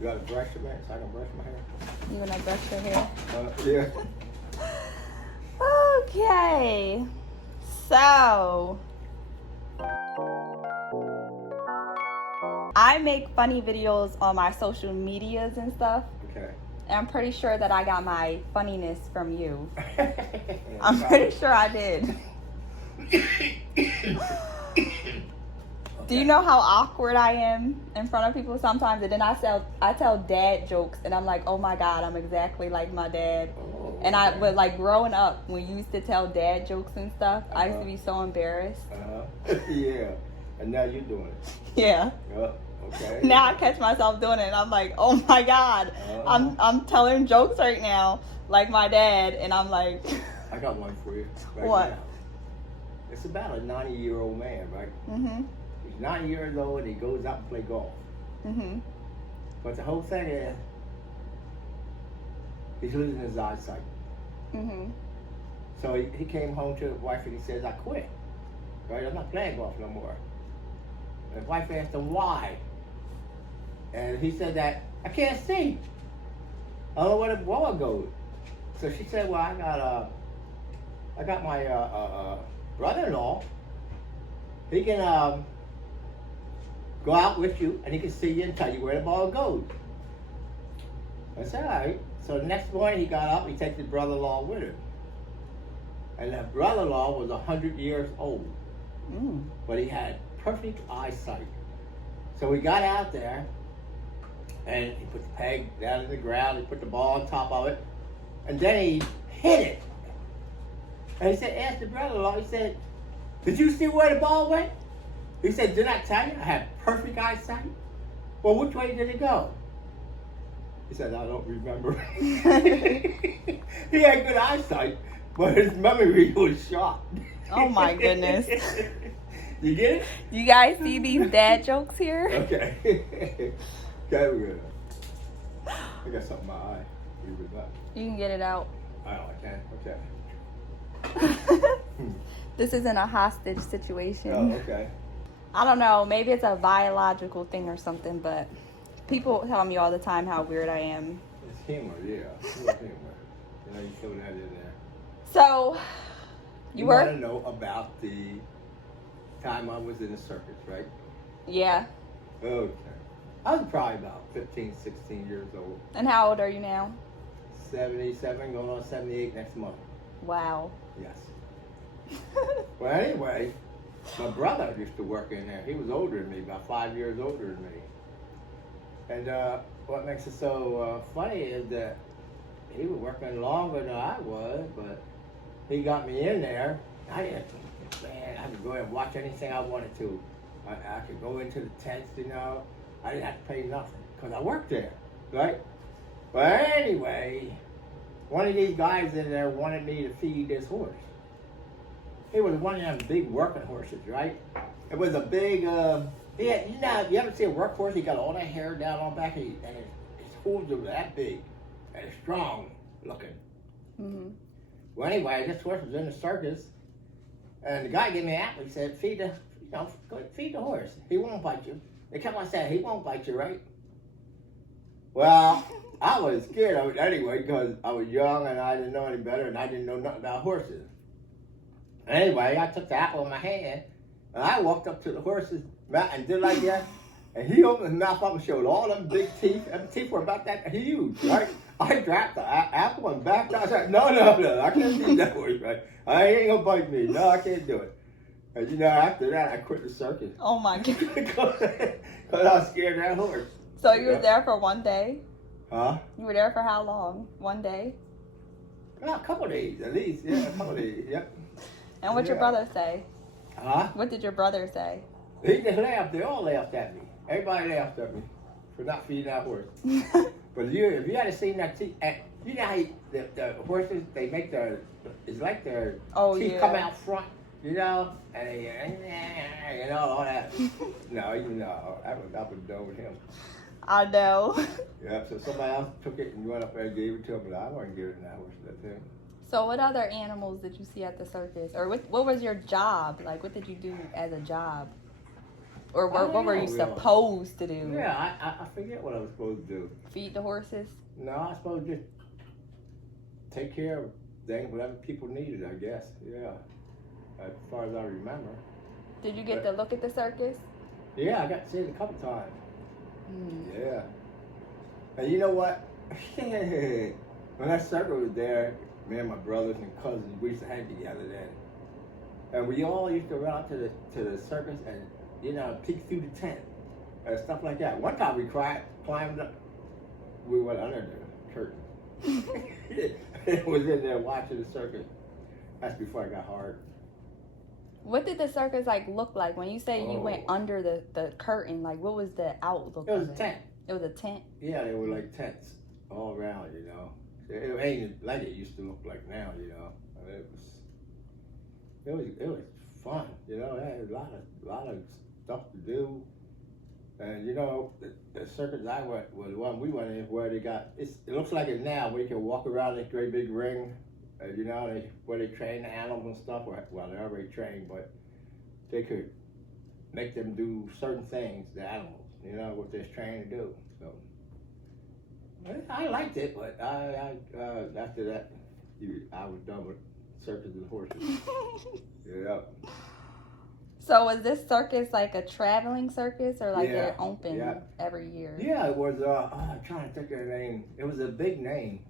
You gotta brush your hair so I can brush my hair? You wanna brush your hair? Yeah. Okay. So I make funny videos on my social medias and stuff. Okay. And I'm pretty sure that I got my funniness from you. I'm pretty sure I did. Do you know how awkward I am in front of people sometimes? And then I tell dad jokes, and I'm like, oh my God, I'm exactly like my dad. Oh, and I was like, growing up, when you used to tell dad jokes and stuff, I used to be so embarrassed. Yeah. And now you're doing it. Yeah. Okay. Now I catch myself doing it, and I'm like, oh my God, I'm telling jokes right now, like my dad, and I'm like. I got one for you. Right What? Now. It's about a 90-year-old man, right? Mm-hmm. He's 90 years old and he goes out and play golf. Mm-hmm. But the whole thing is, he's losing his eyesight. Mm-hmm. So he came home to his wife and he says, I quit. Right? I'm not playing golf no more. And his wife asked him why. And he said that, I can't see. I don't know where the ball goes. So she said, well, I got my brother-in-law. He can go out with you and he can see you and tell you where the ball goes. I said, all right. So the next morning he got up, he takes his brother-in-law with him. And that brother-in-law was 100 years old. But he had perfect eyesight. So we got out there and he put the peg down in the ground, he put the ball on top of it, and then he hit it. And he said, asked the brother-in-law, he said, did you see where the ball went? He said, did I tell you I had perfect eyesight? Well, which way did it go? He said, I don't remember. He had good eyesight, but his memory was shot. Oh my goodness. You get it? You guys see these dad jokes here? Okay. Okay, we're good. I got something in my eye. You with that? You can get it out. I don't, I can't. Okay. This isn't a hostage situation. Oh, okay. I don't know. Maybe it's a biological thing or something, but people tell me all the time how weird I am. It's humor, yeah. It's humor. You know, you throw that in there. So, you were? want to know about the time I was in the circus, right? Yeah. Okay. I was probably about 15, 16 years old. And how old are you now? 77, going on 78 next month. Wow. Yes. Well, anyway, my brother used to work in there. He was older than me, about 5 years older than me. And what makes it so funny is that he was working longer than I was, but he got me in there. I could go and watch anything I wanted to. I could go into the tents, you know. I didn't have to pay nothing because I worked there, right? But anyway, one of these guys in there wanted me to feed this horse. He was one of them big working horses, right? It was a big, he had, you know, you ever see a work horse? He got all that hair down on back, and his hooves were that big and strong looking. Mm-hmm. Well, anyway, this horse was in the circus, and the guy gave me an apple. He said, feed the horse. He won't bite you. They kept on saying, he won't bite you, right? Well, I was scared of it anyway because I was young and I didn't know any better and I didn't know nothing about horses. Anyway, I took the apple in my hand and I walked up to the horse's mouth and did like that. And he opened his mouth up and showed all them big teeth. And the teeth were about that huge, right? I dropped the apple and backed out. I said, no, I can't feed that horse, right? I ain't gonna bite me. No, I can't do it. And you know, after that, I quit the circus. Oh my God. Because I was scared of that horse. So you were there for one day? Huh? You were there for how long? One day? Well, a couple of days, at least. Yeah, a couple of days, yep. And what'd your brother say? Huh? What did your brother say? He just laughed. They all laughed at me. Everybody laughed at me for not feeding that horse. But if you had seen that teeth, you know how the horses, they make it's like their teeth come out front, you know, and they, you know, all that. No, you know, I was done with him. I know. Yeah, so somebody else took it and went up there and gave it to him, but I wasn't giving that horse that thing. So what other animals did you see at the circus? Or what was your job? Like, what did you do as a job? Or what were you supposed to do? Yeah, I forget what I was supposed to do. Feed the horses? No, I was supposed to just take care of things, whatever people needed, I guess. Yeah, as far as I remember. Did you get to look at the circus? Yeah, I got to see it a couple times. Mm. Yeah. And you know what? When that circus was there, me and my brothers and cousins, we used to hang together then. And we all used to run out to the circus and, you know, peek through the tent and stuff like that. One time we climbed up, we went under the curtain. It was in there watching the circus. That's before I got hard. What did the circus look like when you say you went under the curtain? Like, what was the outlook? It was a tent. It was a tent. Yeah, they were like tents all around, you know. It ain't like it used to look like now, you know. It was fun, you know. They had a lot of stuff to do, and you know the circus I went was the one we went in where they got it looks like it now where you can walk around this great big ring, you know, where they train the animals and stuff. Well, they're already trained, but they could make them do certain things, the animals, you know, what they're trained to do. So I liked it, but I after that I was done with circus and horses. Yeah. So was this circus like a traveling circus or like Yeah, it open every year? Yeah, it was. I'm trying to think of the name. It was a big name.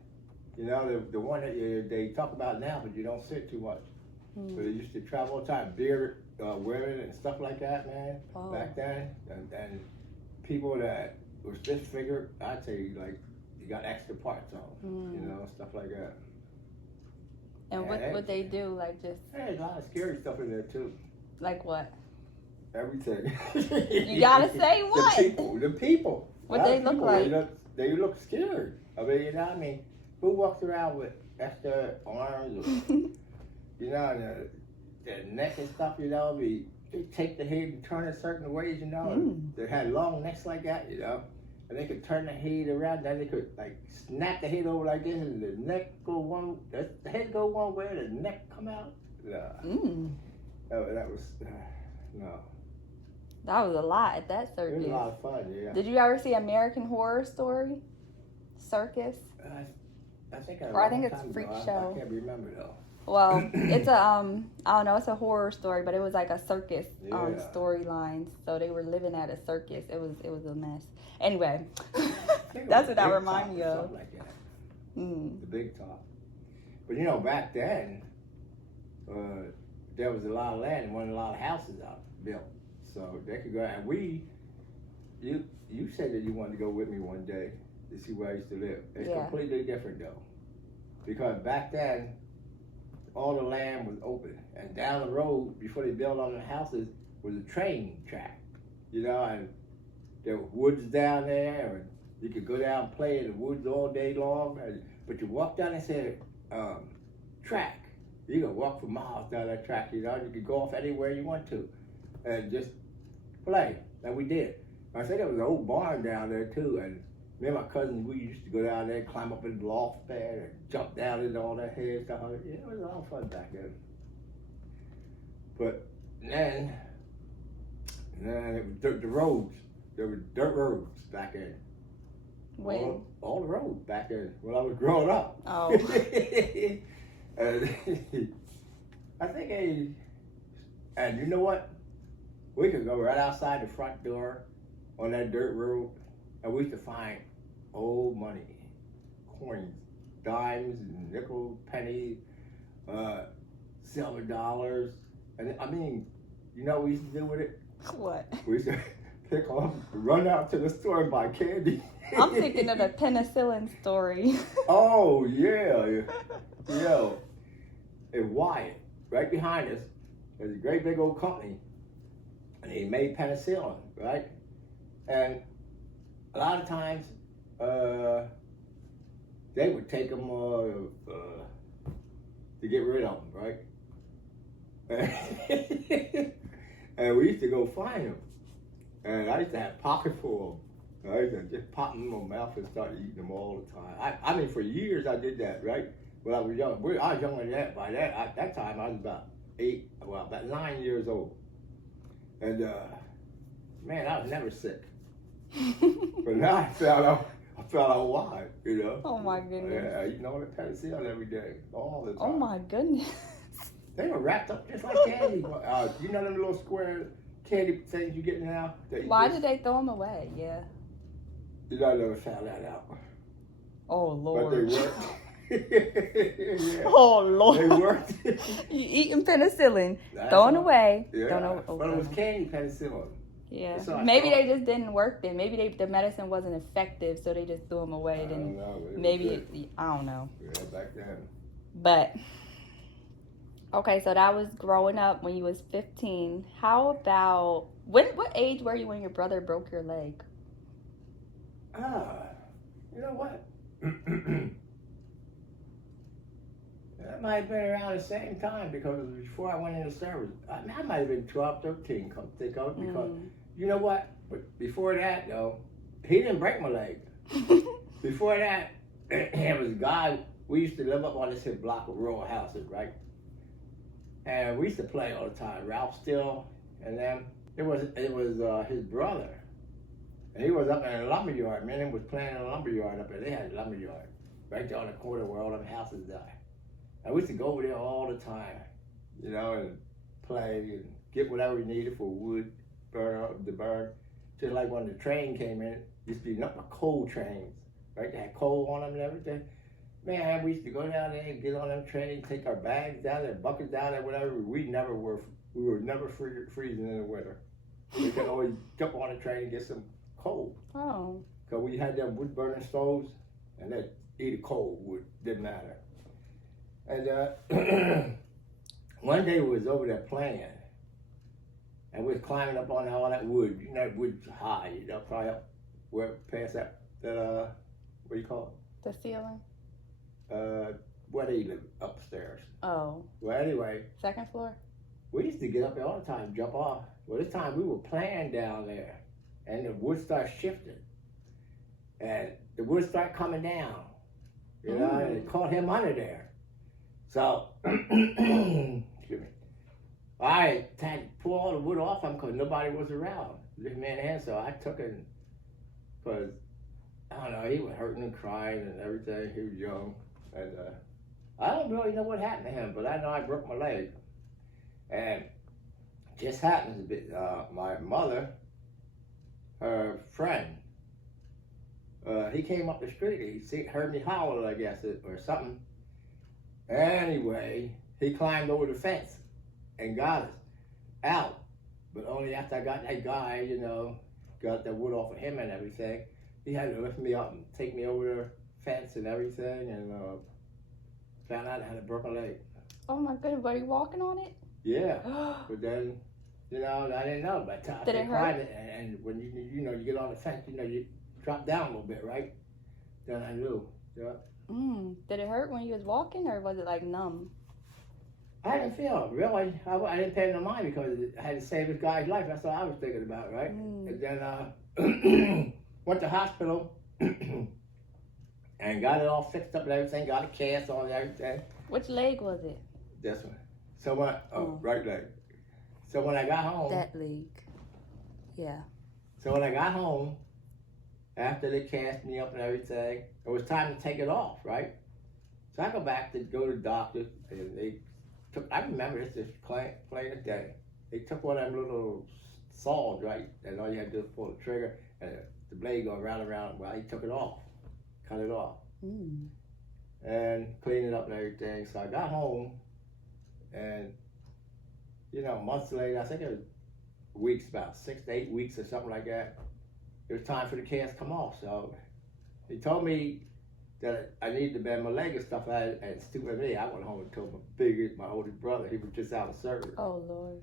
You know, the one that they talk about now, but you don't see it too much. But they used to travel all the time, bearded women and stuff like that, man. Oh. Back then, and people that was disfigured, I'd say like you got extra parts on, you know, stuff like that. And what would they do? Like just. There's a lot of scary stuff in there too. Like what? Everything. You gotta say what? The people. What they look like? They look scared. I mean, you know what I mean? Who walks around with extra arms, or, you know, the neck and stuff, you know? They take the head and turn it certain ways, you know? They had long necks like that, you know? And they could turn the head around, then they could, like, snap the head over like this, and the neck go the head go one way, and the neck come out. That was, no. That was a lot at that circus. It was a lot of fun, yeah. Did you ever see American Horror Story? Circus? I think it's Freak Show. I can't remember though. Well, it's a I don't know, it's a horror story, but it was like a circus storyline. So they were living at a circus. It was a mess. Anyway, that's what that reminded me of. Like that. The big top. But you know, back then, there was a lot of land and wasn't a lot of houses out built. So they could go, and you said that you wanted to go with me one day to see where I used to live. It's completely different though. Because back then, all the land was open. And down the road, before they built all the houses, was a train track. You know, and there were woods down there, and you could go down and play in the woods all day long. But you walk down and said, track. You could walk for miles down that track, you know, you could go off anywhere you want to. And just play, like we did. I think there was an old barn down there too, and me and my cousins, we used to go down there, climb up in the loft there, and jump down into all that hay and stuff. Yeah, it was a lot of fun back then. But then it was the roads. There were dirt roads back then. When? All the roads back then when I was growing up. Oh. And I think and you know what? We could go right outside the front door on that dirt road, and we used to find old money, coins, dimes, nickels, pennies, silver dollars. And I mean, you know what we used to do with it? What? We used to pick off, run out to the store and buy candy. I'm thinking of the penicillin story. Oh, yeah. Yo, in Wyatt, right behind us, there's a great big old company. And they made penicillin, right? And a lot of times, they would take them to get rid of them, right? And we used to go find them. And I used to have a pocket full of them. I used to just pop them in my mouth and start eating them all the time. I mean, for years I did that, right? When I was young. I was younger than that. By that time, I was about 9 years old. And man, I was never sick. But now I found out why, you know. Oh my goodness. Yeah, eating all the penicillin every day, all the time. Oh my goodness. They were wrapped up just like candy. You know them little square candy things you get now? Why did they throw them away? Yeah. You know, I never found that out. Oh Lord. But they worked. Yeah. Oh Lord. They worked. You eating penicillin, throwing away. Yeah. Oh, but it was candy penicillin. Yeah. Maybe they just didn't work then. Maybe the medicine wasn't effective, so they just threw them away. Then maybe I don't know. Yeah, back then. But okay, so that was growing up when you was 15. How about what age were you when your brother broke your leg? You know what? That might have been around the same time because it was before I went into service. I might have been 12, 13, come to think of it, because you know what? But before that, though, he didn't break my leg. Before that, there was a guy, we used to live up on this here block of row houses, right? And we used to play all the time. Ralph Still and them. It was his brother. And he was up in a lumber yard. Me and him was playing in a lumber yard up there. They had a lumber yard right there on the corner where all them houses are. And we used to go over there all the time, you know, and play and get whatever we needed for wood, burn. Just like when the train came in, it used to be nothing but coal trains, right? They had coal on them and everything. Man, we used to go down there and get on them trains, take our bags down there, buckets down there, whatever. We were never freezing in the winter. We could always jump on the train and get some coal. Oh. Because we had them wood burning stoves, and that either coal wood, didn't matter. And one day we was over there playing, and we was climbing up on all that wood. You know, wood's high, you know, probably up where past that what do you call it? The ceiling? Where they live, upstairs. Oh. Well, anyway. Second floor? We used to get up there all the time, jump off. Well, this time we were playing down there, and the wood started shifting. And the wood started coming down, you know, and it caught him under there. So, excuse me. I had to pull all the wood off him because nobody was around. This man had, so I took it because, I don't know, he was hurting and crying and everything. He was young. And I don't really know what happened to him, but I know I broke my leg. And just happens a bit, my mother, her friend, he came up the street. He heard me holler, I guess, or something. Anyway, he climbed over the fence and got us out. But only after I got that guy, you know, got the wood off of him and everything, he had to lift me up and take me over the fence and everything, and found out I had a broken leg. Oh my goodness, were you walking on it? Yeah, but then, you know, I didn't know. By the time Did it hurt? And when you get on the fence, you know, you drop down a little bit, right? Then I knew. Yeah. Did it hurt when you was walking, or was it like numb? I didn't feel it, really. I didn't pay no mind because I had to save this guy's life. That's all I was thinking about, right? And then went to hospital and got it all fixed up and everything. Got a cast on and everything. Which leg was it? This one. So right leg. So when I got home. That leg. Yeah. So when I got home, after they cast me up and everything, it was time to take it off, right? So I go back to go to the doctor, and they took, I remember this plain as day. They took one of them little saws, right? And all you had to do was pull the trigger, and the blade go round and round. Well, he took it off, cut it off, and cleaned it up and everything. So I got home, and, you know, months later, I think it was weeks, about 6 to 8 weeks or something like that, it was time for the cast to come off. So he told me that I needed to bend my leg and stuff. And stupid me, I went home and told my oldest brother. He was just out of service. Oh, Lord.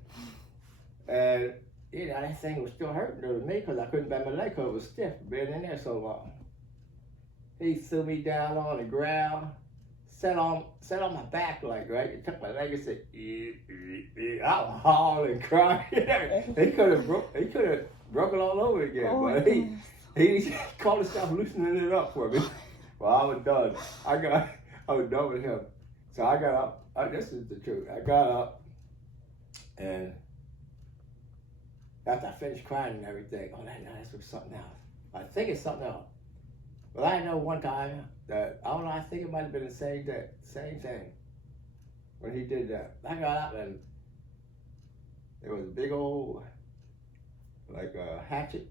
And, you know, that thing was still hurting to me because I couldn't bend my leg because it was stiff, been in there so long. He threw me down on the ground, sat on my back, like, right? He took my leg and said, I was hauling and crying. He could have broke it all over again, but he called himself loosening it up for me. Well, I was done. I was done with him. So I got up. This is the truth. I got up, and after I finished crying and everything, oh, that was something else. I think it's something else. But I know one time that, I don't know, I think it might have been the same thing. When he did that, I got up and there was a big old, like a hatchet,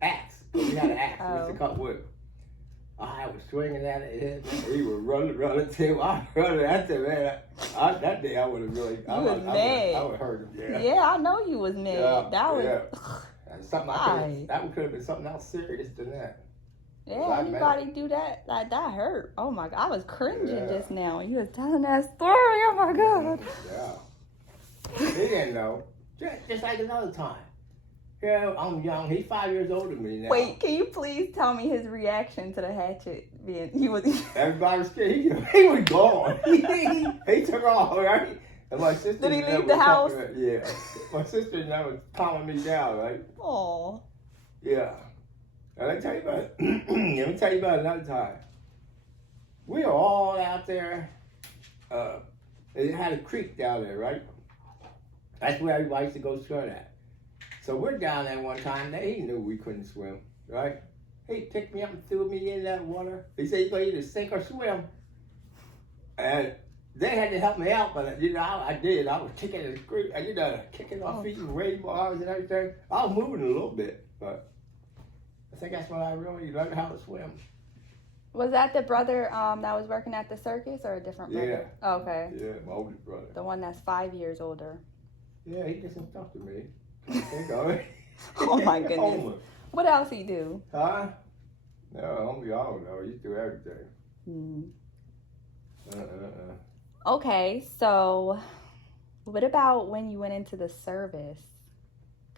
axe. We had an axe. We used to cut wood. I was swinging at it. He was running too. I was running at him, man. That day I would have really. I would have hurt him. Yeah. Yeah, I know you was mad. Yeah, that was. Yeah. That could have been something else serious than that. Yeah, anybody do that? Like, that hurt. Oh my God, I was cringing just now when you was telling that story. Oh my God. Yeah. He didn't know. Just like another time. Yeah, I'm young. He's 5 years older than me now. Wait, can you please tell me his reaction to the hatchet being? Everybody was scared. He was gone. He took off, right? And my sister. Did he leave the house? Yeah. My sister now was calming me down, right? Oh. Yeah. And let me tell you about another time. We were all out there. It had a creek down there, right? That's where everybody used to go swim at. So we're down there one time. He knew we couldn't swim, right? He picked me up and threw me in that water. He said, "You're going to either sink or swim." And they had to help me out, but I did. I was kicking and screaming, kicking my feet and waving my arms and everything. I was moving a little bit, but I think that's when I really learned how to swim. Was that the brother that was working at the circus, or a different brother? Yeah. Oh, okay. Yeah, my oldest brother. The one that's 5 years older. Yeah, he did some stuff to me. Can't think of it. Oh my goodness. What else he do? Huh? No, homie, I don't know. He do everything. Okay, so what about when you went into the service?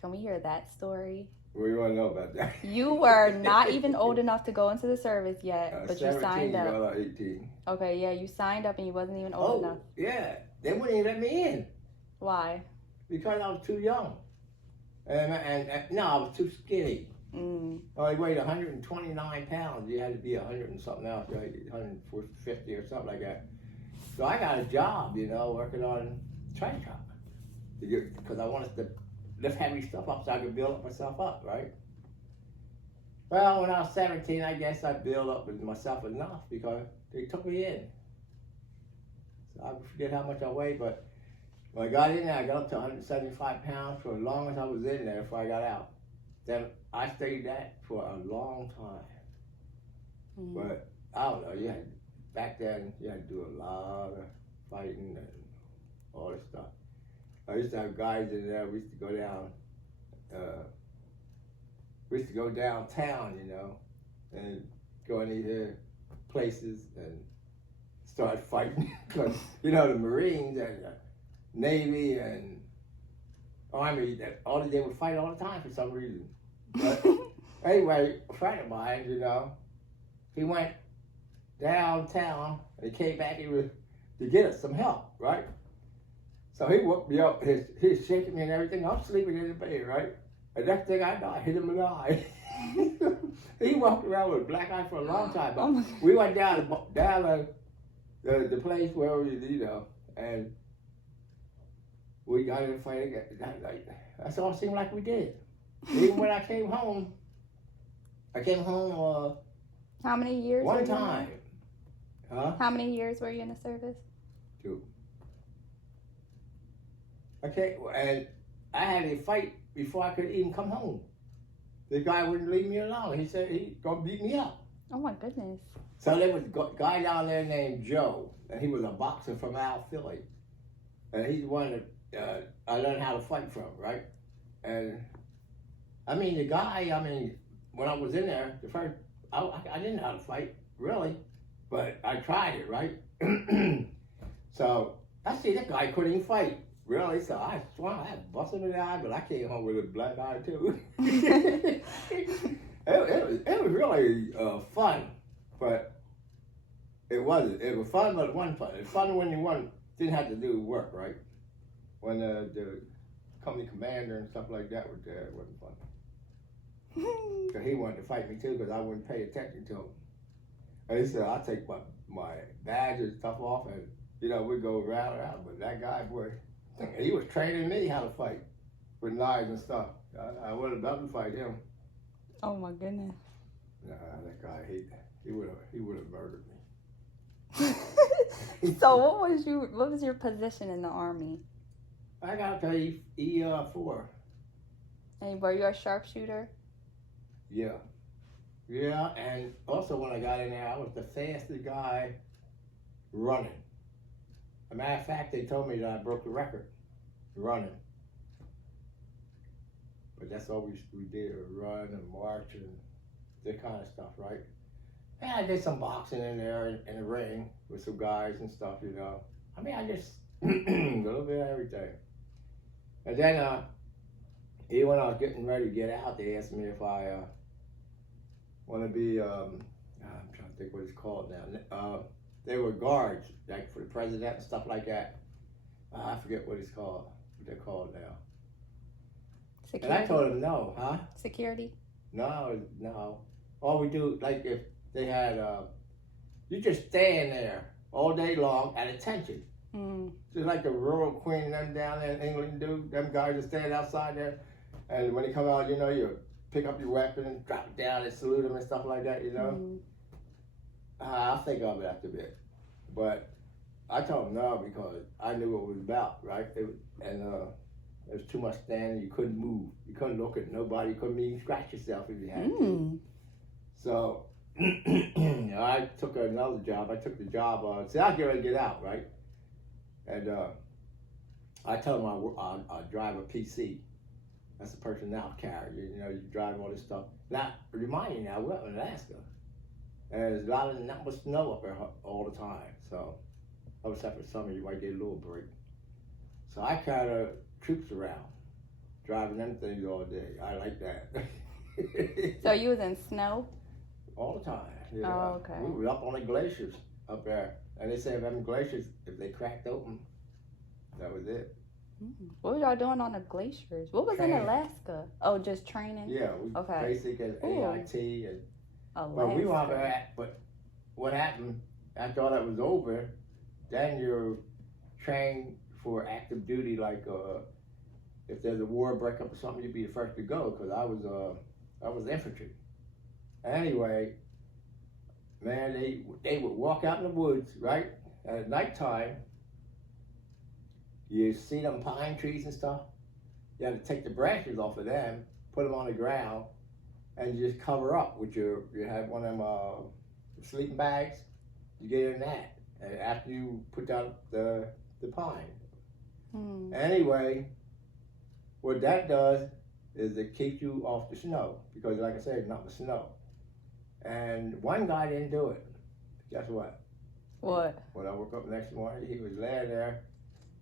Can we hear that story? What do you want to know about that? You were not even old enough to go into the service yet, but 17, you signed up. Well, 18. Okay, yeah, you signed up and you wasn't even old enough. Yeah, they wouldn't even let me in. Why? Because I was too young. And no, I was too skinny. I weighed 129 pounds. You had to be 100 and something else, right? 150 or something like that. So I got a job, working on train truck. Because I wanted to lift heavy stuff up so I could build up myself up, right? Well, when I was 17, I guess I built up with myself enough because they took me in. So I forget how much I weighed, but when I got in there, I got up to 175 pounds for as long as I was in there before I got out. Then I stayed that for a long time. But I don't know, back then you had to do a lot of fighting and all this stuff. I used to have guys in there. We used to go down. We used to go downtown, and go in these places and start fighting. Because the Marines and the Navy and Army, they would fight all the time for some reason. But anyway, a friend of mine, he went downtown and he came back to get us some help, right? So he woke me up, he's shaking me and everything. I'm sleeping in the bed, right? And next thing I know, I hit him in the eye. He walked around with a black eye for a long time. But we went down the place where we, and we got in a fight again. That's all it seemed like we did. Even when I came home, how many years? One time. Huh? How many years were you in the service? 2. Okay, and I had a fight before I could even come home. The guy wouldn't leave me alone. He said he's gonna beat me up. Oh my goodness. So there was a guy down there named Joe, and he was a boxer from out Philly. And he's the one that I learned how to fight from, right? And the guy, when I was in there, the first, I didn't know how to fight, really, but I tried it, right? So I see that guy couldn't even fight. Really? So I swung, I busted him in the eye, but I came home with a black eye too. it was really fun, but it wasn't. It was fun, but it wasn't fun. It was fun when you didn't have to do work, right? When the company commander and stuff like that was there, it wasn't fun. Because he wanted to fight me too, because I wouldn't pay attention to him. And he said, I'll take my badge and stuff off, and we'd go round and round. But that guy, boy, he was training me how to fight. with knives and stuff. I would have loved to fight him. Oh my goodness. Nah, that guy, he would have murdered me. So what was your position in the Army? I got to E4. And were you a sharpshooter? Yeah. Yeah, and also when I got in there, I was the fastest guy running. As a matter of fact, they told me that I broke the record running. But that's all we did, run and march and that kind of stuff, right? And I did some boxing in there in the ring with some guys and stuff, you know. I mean, I just, a little bit of everything. And then, even when I was getting ready to get out, they asked me if I want to be, I'm trying to think what it's called now. They were guards, like for the president and stuff like that. I forget what they're called now. Security. And I told them no, huh? Security? No. All we do, like if they had, you just stand there all day long at attention. Just like the rural queen and them down there in England do. Them guys just stand outside there. And when they come out, you know, you pick up your weapon and drop it down and salute them and stuff like that, you know. I'll think of it after a bit. But I told them no because I knew what it was about, right? There was too much standing. You couldn't move. You couldn't look at nobody. You couldn't even scratch yourself if you had to. So I took another job. I took the job. I was get ready to get out, right? And I told them I drive a PC. That's a personnel carrier. You know, you drive all this stuff. Now, remind you now, we're in Alaska. And there's a lot of not much snow up there all the time. So, except for summer, you might get a little break. So I carry troops around, driving them things all day. I like that. So you was in snow? All the time. Yeah. Oh, okay. We were up on the glaciers up there. And they say if them glaciers, if they cracked open, that was it. What was y'all doing on the glaciers? What was in Alaska? Oh, just training? Yeah, we basic as AIT and Alaska. but we were at. But what happened after all that was over? Then you're trained for active duty. Like if there's a war breakup or something, you'd be the first to go. Because I was infantry. Anyway, man, they would walk out in the woods, right? And at nighttime, you see them pine trees and stuff. You have to take the branches off of them, put them on the ground, and you just cover up with you have one of them sleeping bags. You get in that, and after you put down the pine. Anyway, what that does is it keeps you off the snow because, like I said, not the snow. And one guy didn't do it. Guess what? What? When I woke up the next morning, he was laying there.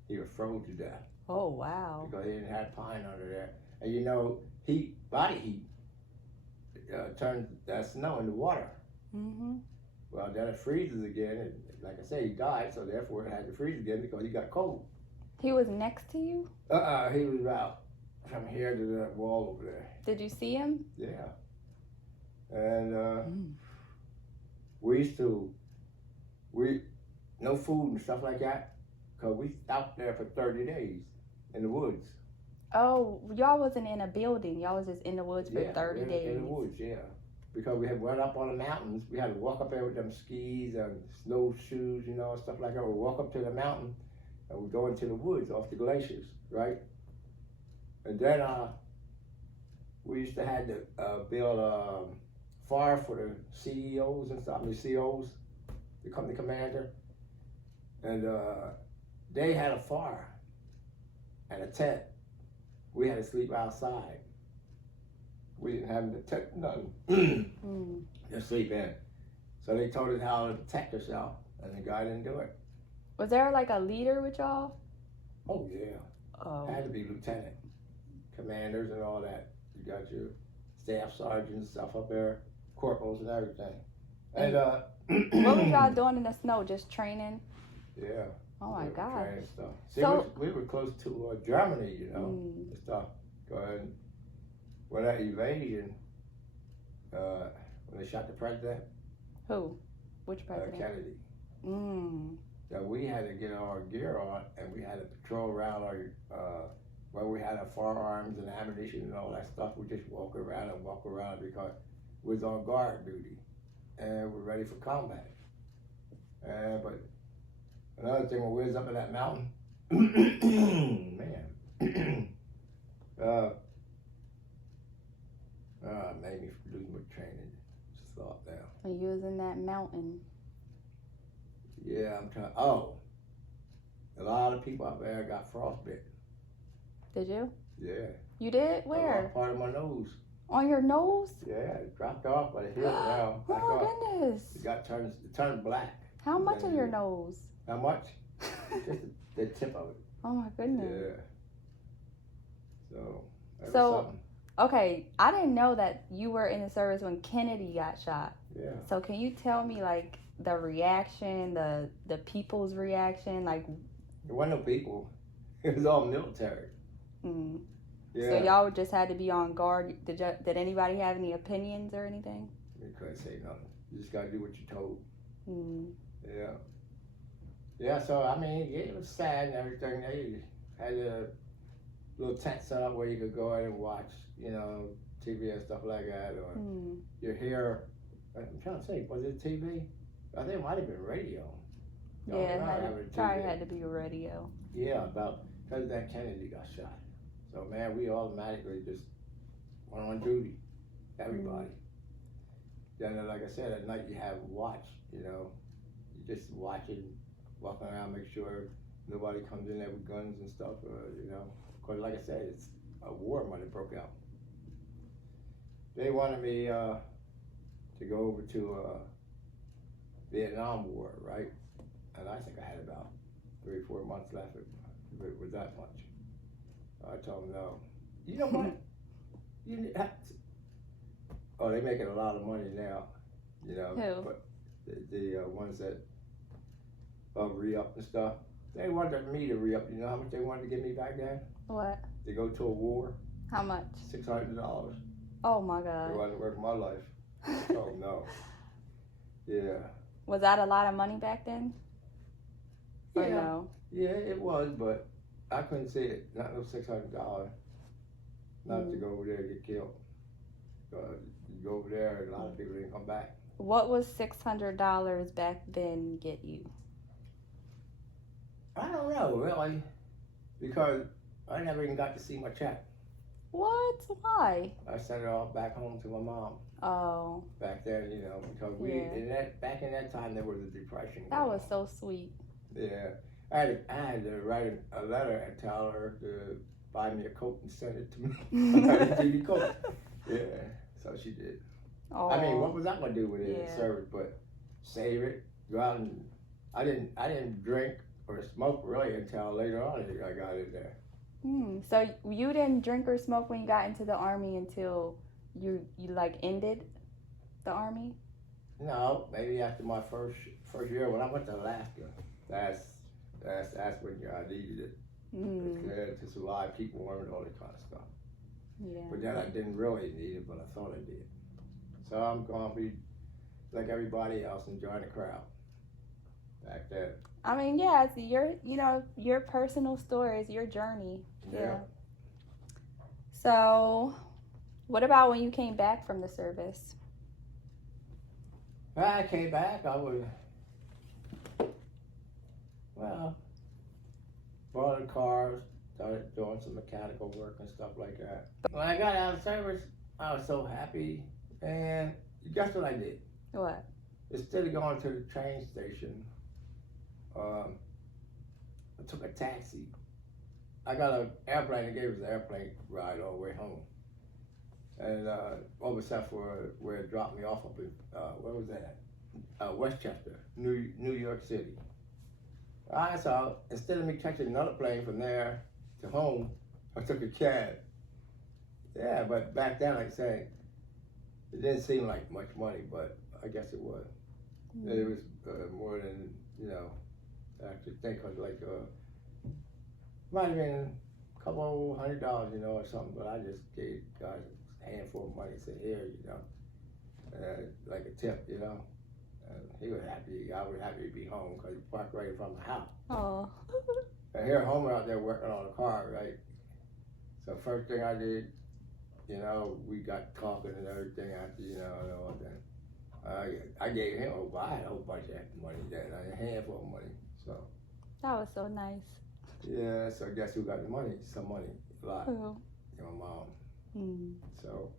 He was froze to death. Oh, wow. Because he didn't have pine under there. And you know, body heat turns that snow into water. Well, then it freezes again. And like I said, he died, so therefore it had to freeze again because he got cold. He was next to you? He was about from here to that wall over there. Did you see him? Yeah. And we no food and stuff like that, because we stopped there for 30 days in the woods. Oh, y'all wasn't in a building. Y'all was just in the woods for 30 days. In the woods, yeah. Because we had went up on the mountains. We had to walk up there with them skis and snowshoes, you know, stuff like that. We walk up to the mountain and we go into the woods off the glaciers, right? And then we used to have to build fire for the CEOs and stuff, the COs, the company commander. And they had a fire and a tent. We had to sleep outside. We didn't have a tent, nothing. Just sleep in. So they told us how to protect ourselves, and the guy didn't do it. Was there like a leader with y'all? Oh, yeah. Oh. Had to be lieutenant, commanders and all that. You got your staff sergeants, stuff up there, corporals and everything. And what was y'all doing in the snow? Just training? Yeah. Oh my God. Training stuff. See, So, we were close to Germany, you know, and stuff. Going when that invasion, when they shot the president. Who? Which president? Kennedy. Mm. So we had to get our gear on, and we had to patrol around our where we had our firearms and ammunition and all that stuff. We just walk around because we was on guard duty and we're ready for combat. But another thing, when we was up in that mountain, man, made me lose my training. Just thought now. When you was in that mountain. Yeah, I'm trying. Oh, a lot of people up there got frostbite. Did you? Yeah. You did? Where? Part of my nose. On your nose? Yeah, it dropped off, but it healed now. Oh my goodness. It turned black. How much of your nose? How much? Just the tip of it. Oh my goodness. Yeah. So, that was something. Okay, I didn't know that you were in the service when Kennedy got shot. Yeah. So can you tell me like the reaction, the people's reaction, like? There wasn't no people. It was all military. Mm. Yeah. So y'all just had to be on guard. Did anybody have any opinions or anything? You couldn't say nothing. You just gotta do what you're told. Mm. Yeah. Yeah. So I mean, yeah, it was sad and everything. They had a little tent set up where you could go in and watch, TV and stuff like that, or you hear. I'm trying to say, was it TV? I think it might have been radio. Yeah, it probably had to be a radio. Yeah, about President Kennedy got shot. So man, we automatically just went on duty. Everybody. Then, like I said, at night you have watch. You just watching, walking around, make sure nobody comes in there with guns and stuff. Because like I said, it's a war when it broke out. They wanted me to go over to Vietnam War, right? And I think I had about 3 or 4 months left if it was that much. I told them no. You know what? They're making a lot of money now. Who? But the ones that re-up and stuff, they wanted me to re-up. You know how much they wanted to give me back then? What? To go to a war. How much? $600. Oh my God. It wasn't worth my life. Oh no. Yeah. Was that a lot of money back then? Or Yeah. no? Yeah, it was, but I couldn't see it. Not no $600. Not to go over there and get killed. You go over there, and a lot of people didn't come back. What was $600 back then get you? I don't know, really, because I never even got to see my check. What? Why? I sent it all back home to my mom. Oh. Back then, because back in that time there was a depression. That was so sweet. Yeah, I had to write a letter and tell her to buy me a coat and send it to me. A TV coat. Yeah, so she did. Oh. I mean, what was I gonna do with it in service? But save it, go out and I didn't drink or smoke really until later on. I got in there. So you didn't drink or smoke when you got into the Army until you like ended the Army? No, maybe after my first year when I went to Alaska. That's when I needed it. To survive, people wanted all that kind of stuff. Yeah. But then I didn't really need it, but I thought I did. So I'm gonna be like everybody else, enjoying the crowd. Back then. I mean, yeah, it's your personal story, it's your journey. Yeah. So, what about when you came back from the service? When I came back, I was bought a car, started doing some mechanical work and stuff like that. When I got out of service, I was so happy, and guess what I did? What? Instead of going to the train station, I took a taxi. I got an airplane. They gave us an airplane ride all the way home. And over except for where it dropped me off up in, where was that? Westchester, New York City. So instead of me catching another plane from there to home, I took a cab. Yeah, but back then, like I say, it didn't seem like much money, but I guess it was. It was more than, I actually think of might have been a couple $100, or something, but I just gave guys a handful of money and said, here, like a tip, he was happy. I was happy to be home because he parked right in front of my house. Oh. I hear Homer out there working on a car, right? So first thing I did, you know, we got talking and everything after, you know, and all that. I gave him I had a whole bunch of money then, a handful of money. So That was so nice. yeah, so guess who got the money? Some money, a lot. Who? Your mom. Mm. So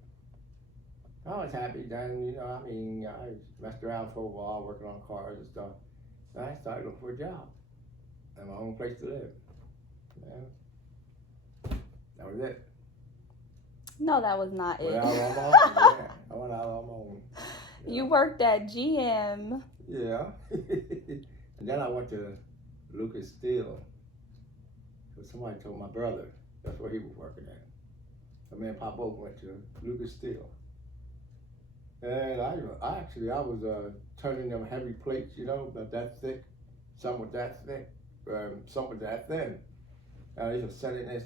I was happy then, you know, I mean, I messed around for a while working on cars and stuff. Then I started looking for a job and my own place to live. Yeah. That was it. No, that was not it. Went out on my own, yeah. I went out on my own. Yeah. You worked at GM. Yeah. And then I went to Lucas Steel. So somebody told my brother, that's where he was working at. So me and Pop both went to Lucas Steel. And I was turning them heavy plates, you know, about that thick. Some were that thick, some were that thin. And I used to set it in this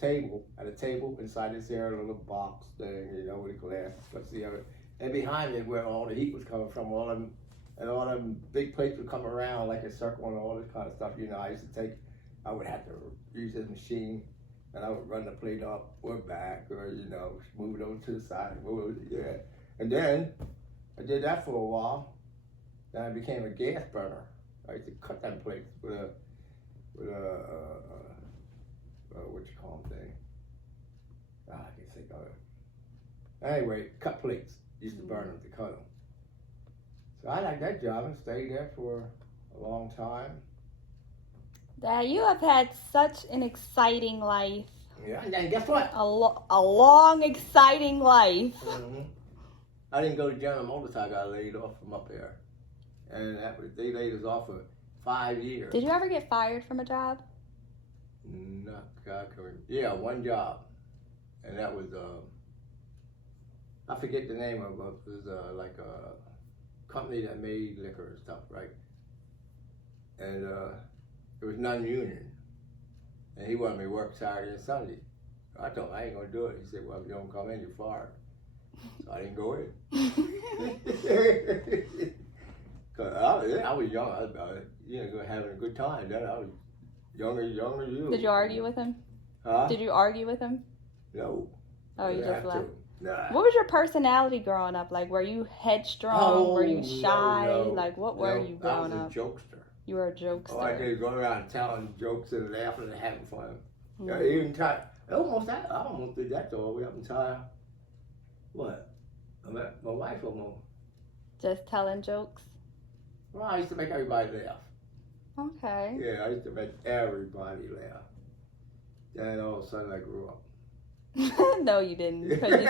table, at a table inside this here little box thing, you know, with the glass. Let's see how it, and behind it where all the heat was coming from, all them big plates would come around like a circle and all this kind of stuff. You know, I would have to use this machine and I would run the plate up or back or, you know, move it over to the side. Yeah. And then I did that for a while. Then I became a gas burner. I used to cut them plates with a what you call them thing. I can't think of it. Anyway, cut plates. Used to burn them to cut them. So I liked that job and stayed there for a long time. Dad, you have had such an exciting life. Yeah, and then guess what? A long, exciting life. Mm-hmm. I didn't go to General Motors. I got laid off from up there. And they laid us off for 5 years. Did you ever get fired from a job? No, God, yeah, one job. And that was, I forget the name of it. It was like a company that made liquor and stuff, right? And it was non-union. And he wanted me to work Saturday and Sunday. I told him I ain't gonna do it. He said, well, if you don't come in, you're fired. So I didn't go in. Cause I was young. I was about it. You know, having a good time. Then I was younger than you. Did you argue with him? Huh? Did you argue with him? No. Oh, you just left. Nah. What was your personality growing up? Like, were you headstrong? Were you shy? No. Like, what were you growing up? I was a jokester. You were a jokester. Oh, I did go around telling jokes and laughing and having fun. Mm. Yeah, even I almost did that all the way up until what? I met my wife almost. Just telling jokes? Well, I used to make everybody laugh. Okay. Yeah, I used to make everybody laugh. Then all of a sudden I grew up. No, you didn't. Because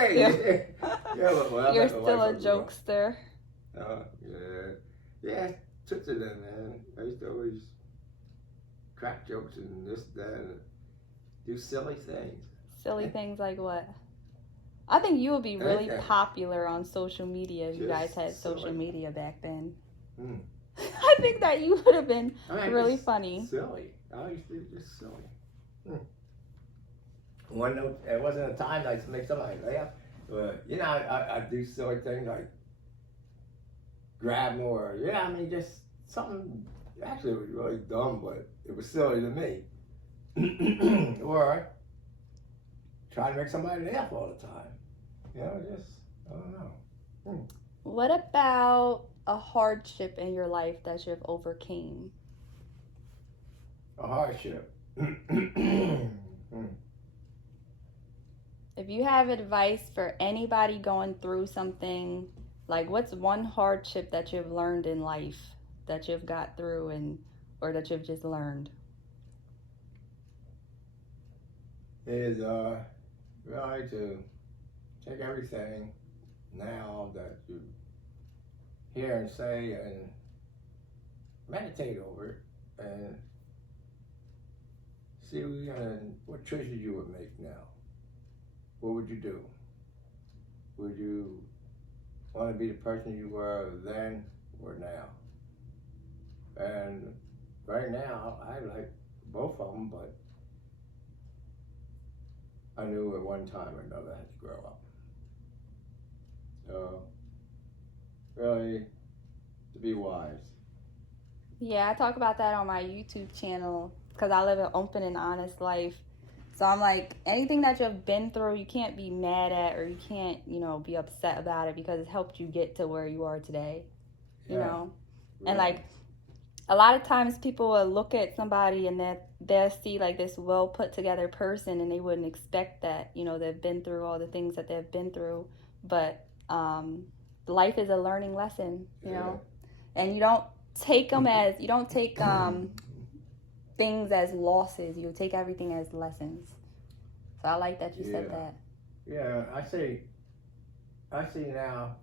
you're still a jokester. Yeah, took to that, man. I used to always crack jokes and this, that, and do silly things. Silly things like what? I think you would be really popular on social media if you guys had social media back then. Mm. I think that you would have been really funny. Silly. I used to be just silly. It wasn't a time like to make somebody laugh, but you know, I do silly things like grab more. Yeah, I mean, just something. Actually, it was really dumb, but it was silly to me. Or try to make somebody laugh all the time. You know, just I don't know. What about a hardship in your life that you've overcame? A hardship. If you have advice for anybody going through something, like what's one hardship that you've learned in life that you've got through or that you've just learned? Is really to take everything now that you hear and say and meditate over it and see what choices you would make now. What would you do? Would you want to be the person you were then or now? And right now, I like both of them, but I knew at one time or another I had to grow up. So, really, to be wise. Yeah, I talk about that on my YouTube channel because I live an open and honest life. So I'm like, anything that you've been through, you can't be mad at, or you can't, be upset about it, because it's helped you get to where you are today, you know? Really. And like, a lot of times people will look at somebody and they'll see like this well put together person, and they wouldn't expect that, they've been through all the things that they've been through. But life is a learning lesson, you know? And you don't take things as losses. You take everything as lessons. So I like that you said that. Yeah, I see now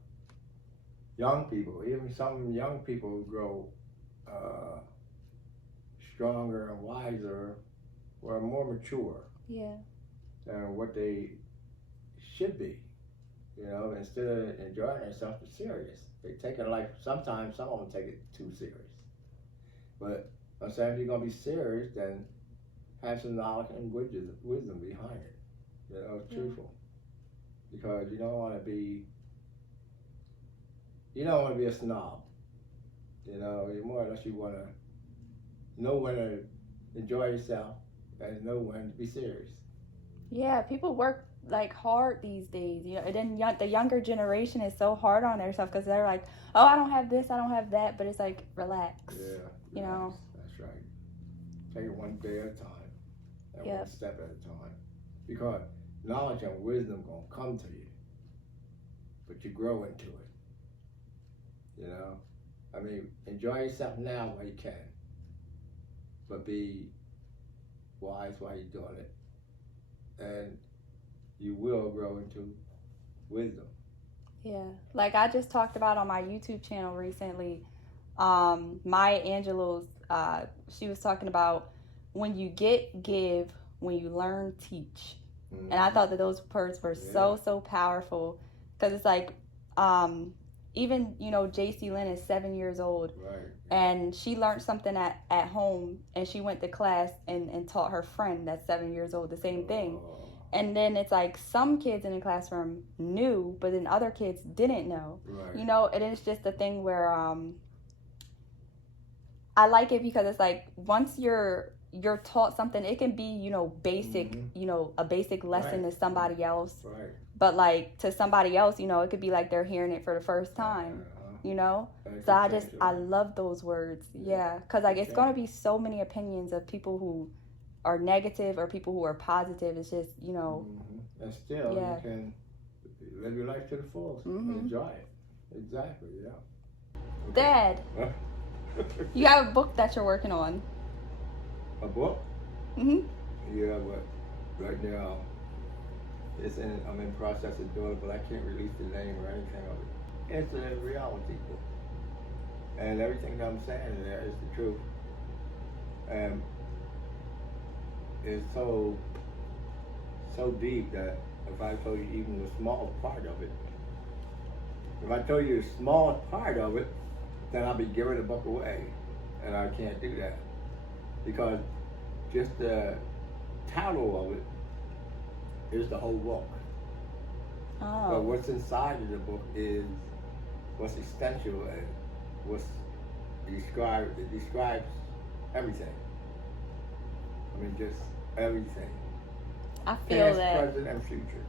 young people, even some young people grow stronger and wiser, or more mature. Yeah. Than what they should be. Instead of enjoying themselves, they're serious. They take it life. Sometimes some of them take it too serious. But I'm saying, if you're gonna be serious, then have some knowledge and wisdom behind it. Truthful. Because you don't want to be a snob. You're more or less, you want to know when to enjoy yourself and know when to be serious. Yeah, people work like hard these days, and then the younger generation is so hard on themselves, because they're like, oh, I don't have this, I don't have that, but it's like, relax. Yeah, that's right. Take it one day at a time, and one step at a time, because knowledge and wisdom gonna come to you, but you grow into it. Enjoy yourself now while you can, but be wise while you're doing it, and you will grow into wisdom. Yeah, like I just talked about on my YouTube channel recently, Maya Angelou's, she was talking about, when you give, when you learn, teach. And I thought that those words were so powerful, because it's like, even, J.C. Lynn is 7 years old, right, and she learned something at home, and she went to class and taught her friend that's 7 years old the same thing. And then it's like, some kids in the classroom knew, but then other kids didn't know. Right. And it's just a thing where I like it, because it's like, once you're taught something, it can be, basic, a basic lesson to somebody else. Right. But like, to somebody else, it could be like they're hearing it for the first time, So I love those words. Yeah. Because like, it's going to be so many opinions of people who are negative or people who are positive. It's just, And still, you can live your life to the fullest and enjoy it. Exactly, yeah. Okay. Dad, you have a book that you're working on. A book? Mm-hmm. Yeah, but right now, I'm in process of doing it, but I can't release the name or anything of it. It's a reality book. And everything that I'm saying in there is the truth. And it's so deep that if I told you even the smallest part of it, then I'll be giving the book away. And I can't do that. Because just the title of it is the whole book. Oh. But what's inside of the book is what's essential and what's described. It describes everything. Just everything. I feel Past, that. present, and future.